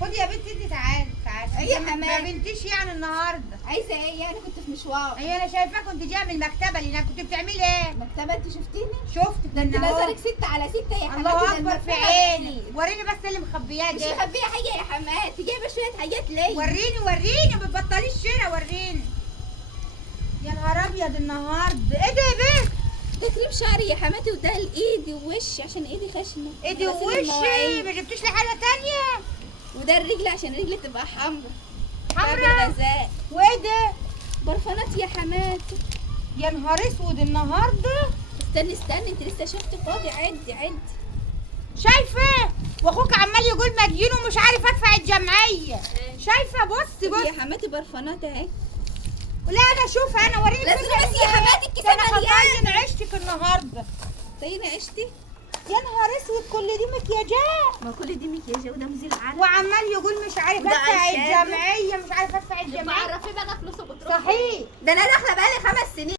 خدي يا بنتي انت، تعالي تعالي. ايه يا ما حماد؟ بنتيش يعني النهارده؟ عايزه ايه يعني؟ كنت في مشوار. هي انا شايفاك كنت جايه من المكتبه، لانك كنت بتعملي ايه؟ مكتبه؟ انت شفتيني؟ شفتك ده انت من اهو. نظرك 6 على 6 يا حماتي. الله ده اكبر في المكتبة عيني. وريني بس اللي مخبياه مش ده. مخبيه حاجه يا حماتي، جايبه شويه حاجات ليا. وريني ما بتبطليش شراء، وريني. يا نهار ابيض النهارده، ايه ده يا بنت؟ ده كريم شعري يا حماتي، وده لايدي ووشي عشان ايدي خشنه. ايدي غسيل ووشي، المواعين. ما جبتوش لي حاجه تانية؟ وده الرجل عشان رجلي تبقى حمرا. حمرا؟ بالغذاء. وايه ده؟ برفانات يا حماتي. يا نهار اسود النهارده. استني انت لسه شفتي؟ فاضي عدي. شايفه؟ واخوك عمال يقول مديون ومش عارف ادفع الجمعيه. شايفه؟ بصي يا حماتي برفانات اهي. لا انا اشوف، انا وريني. لازم بس يا حماتي الكيسه ده انا مليانه. هبين عشتك النهارده. زينا عشتي. يا نهار اسود، كل دي مكياجات. ما كل دي مكياج وده مزيل عرق. وعمال يقول مش عارف وده ادفع ايشادو. الجمعيه، مش عارف ادفع الجمعيه. بعرفي بقى فلوسه بتروح. صحيح. ده انا داخله